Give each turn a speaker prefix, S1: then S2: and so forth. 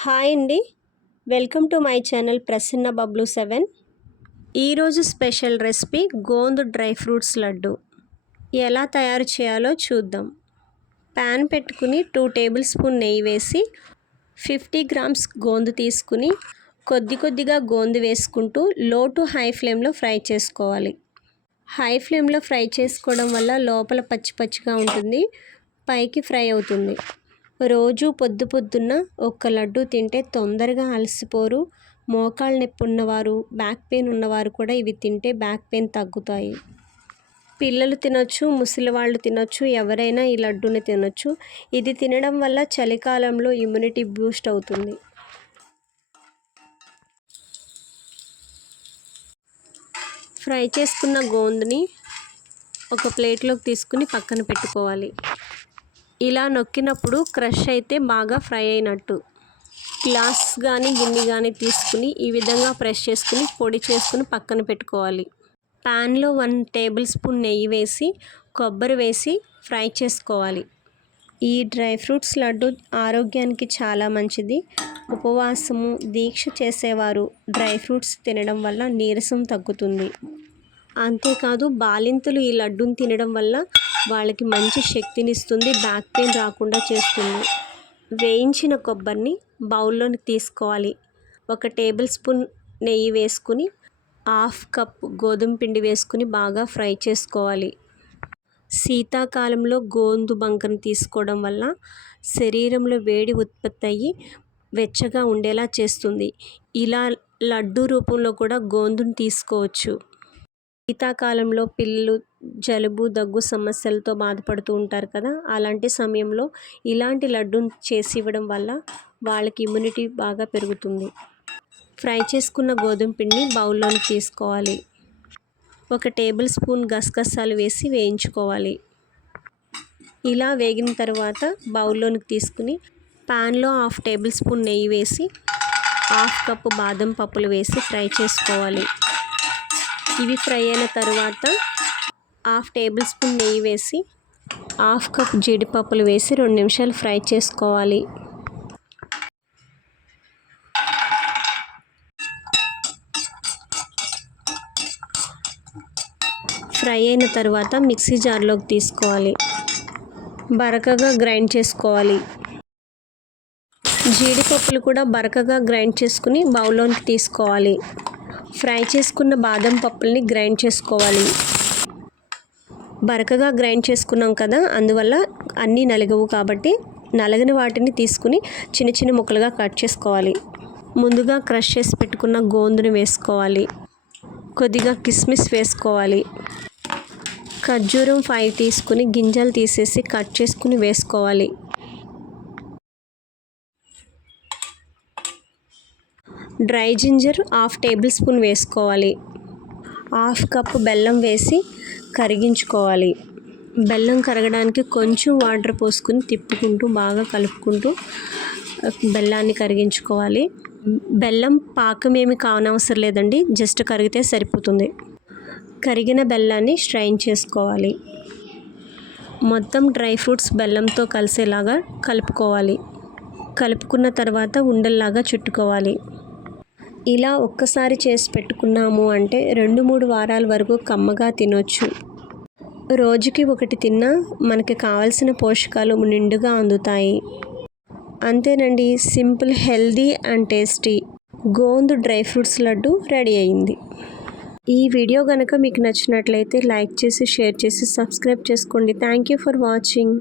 S1: Hi అండి. Welcome to my channel Prasanna Bablu seven. ఈరోజు special recipe గోందు dry fruits laddu. ఎలా తయారు చేయాలో చూద్దాం. ప్యాన్ పెట్టుకుని టూ టేబుల్ స్పూన్ నెయ్యి వేసి ఫిఫ్టీ గ్రామ్స్ గోందు తీసుకుని కొద్ది కొద్దిగా గోందు వేసుకుంటూ లో టు హై ఫ్లేమ్లో ఫ్రై చేసుకోవాలి. హై ఫ్లేమ్లో ఫ్రై చేసుకోవడం వల్ల లోపల పచ్చి పచ్చిగా ఉంటుంది. పైకి ఫ్రై అవుతుంది. రోజు పొద్దు పొద్దున్న ఒక్క లడ్డు తింటే తొందరగా అలసిపోరు. మోకాళ్ళ నొప్పి ఉన్నవారు బ్యాక్ పెయిన్ ఉన్నవారు కూడా ఇవి తింటే బ్యాక్ పెయిన్ తగ్గుతాయి. పిల్లలు తినొచ్చు ముసలి వాళ్ళు తినొచ్చు ఎవరైనా ఈ లడ్డూని తినొచ్చు. ఇది తినడం వల్ల చలికాలంలో ఇమ్యూనిటీ బూస్ట్ అవుతుంది. ఫ్రై చేసుకున్న గోందుని ఒక ప్లేట్లోకి తీసుకుని పక్కన పెట్టుకోవాలి. ఇలా నొక్కినప్పుడు క్రష్ అయితే బాగా ఫ్రై అయినట్టు. గ్లాస్ కానీ గిన్నె కానీ తీసుకుని ఈ విధంగా ప్రెస్ చేసుకుని పొడి చేసుకుని పక్కన పెట్టుకోవాలి. ప్యాన్లో వన్ టేబుల్ స్పూన్ నెయ్యి వేసి కొబ్బరి వేసి ఫ్రై చేసుకోవాలి. ఈ డ్రై ఫ్రూట్స్ లడ్డు ఆరోగ్యానికి చాలా మంచిది. ఉపవాసము దీక్ష చేసేవారు డ్రై ఫ్రూట్స్ తినడం వల్ల నీరసం తగ్గుతుంది. అంతేకాదు బాలింతలు ఈ లడ్డూని తినడం వల్ల వాళ్ళకి మంచి శక్తినిస్తుంది బ్యాక్ పెయిన్ రాకుండా చేస్తుంది. వేయించిన కొబ్బరిని బౌల్లోని తీసుకోవాలి. ఒక టేబుల్ స్పూన్ నెయ్యి వేసుకుని హాఫ్ కప్ గోధుమ పిండి వేసుకుని బాగా ఫ్రై చేసుకోవాలి. శీతాకాలంలో గోందు బంకను తీసుకోవడం వల్ల శరీరంలో వేడి ఉత్పత్తి అయ్యి వెచ్చగా ఉండేలా చేస్తుంది. ఇలా లడ్డు రూపంలో కూడా గోందును తీసుకోవచ్చు. శీతాకాలంలో పిల్లలు జలుబు దగ్గు సమస్యలతో బాధపడుతూ ఉంటారు కదా. అలాంటి సమయంలో ఇలాంటి లడ్డూ చేసి ఇవ్వడం వల్ల వాళ్ళకి ఇమ్యూనిటీ బాగా పెరుగుతుంది. ఫ్రై చేసుకున్న గోధుమ పిండిని బౌల్లోకి తీసుకోవాలి. ఒక టేబుల్ స్పూన్ గసగసాలు వేసి వేయించుకోవాలి. ఇలా వేగిన తర్వాత బౌల్లోనికి తీసుకుని ప్యాన్లో హాఫ్ టేబుల్ స్పూన్ నెయ్యి వేసి హాఫ్ కప్పు బాదం పప్పులు వేసి ఫ్రై చేసుకోవాలి. ఇవి ఫ్రై అయిన తర్వాత హాఫ్ టేబుల్ స్పూన్ నెయ్యి వేసి హాఫ్ కప్ జీడిపప్పులు వేసి రెండు నిమిషాలు ఫ్రై చేసుకోవాలి. ఫ్రై అయిన తర్వాత మిక్సీ జార్లోకి తీసుకోవాలి. బరకగా గ్రైండ్ చేసుకోవాలి. జీడిపప్పులు కూడా బరకగా గ్రైండ్ చేసుకుని బౌల్లోకి తీసుకోవాలి. ఫ్రై చేసుకున్న బాదం పప్పుల్ని గ్రైండ్ చేసుకోవాలి. బరకగా గ్రైండ్ చేసుకున్నాం కదా అందువల్ల అన్నీ నలగవు కాబట్టి నలగని వాటిని తీసుకుని చిన్న చిన్న ముక్కలుగా కట్ చేసుకోవాలి. ముందుగా క్రష్ చేసి పెట్టుకున్న గోందుని వేసుకోవాలి. కొద్దిగా కిస్మిస్ వేసుకోవాలి. ఖర్జూరం ఫైవ్ తీసుకుని గింజలు తీసేసి కట్ చేసుకుని వేసుకోవాలి. Dry ginger half tablespoon వేసుకోవాలి. హాఫ్ కప్ బెల్లం వేసి కరిగించుకోవాలి. బెల్లం కరగడానికి కొంచెం వాటర్ పోసుకుని తిప్పుకుంటూ బాగా కలుపుకుంటూ బెల్లాన్ని కరిగించుకోవాలి. బెల్లం పాకం ఏమి కావనవసరం లేదండి జస్ట్ కరిగితే సరిపోతుంది. కరిగిన బెల్లాన్ని స్ట్రైన్ చేసుకోవాలి. మొత్తం డ్రై ఫ్రూట్స్ బెల్లంతో కలిసేలాగా కలుపుకోవాలి. కలుపుకున్న తర్వాత ఉండల్లాగా చుట్టుకోవాలి. ఇలా ఒక్కసారి చేసి పెట్టుకున్నాము అంటే రెండు మూడు వారాల వరకు కమ్మగా తినొచ్చు. రోజుకి ఒకటి తిన్నా మనకి కావలసిన పోషకాలు నిండుగా అందుతాయి. అంతేనండి simple healthy and tasty గోందు dry fruits laddu ready అయింది. ఈ వీడియో కనుక మీకు నచ్చినట్లయితే లైక్ చేసి షేర్ చేసి సబ్స్క్రైబ్ చేసుకోండి. Thank you for watching.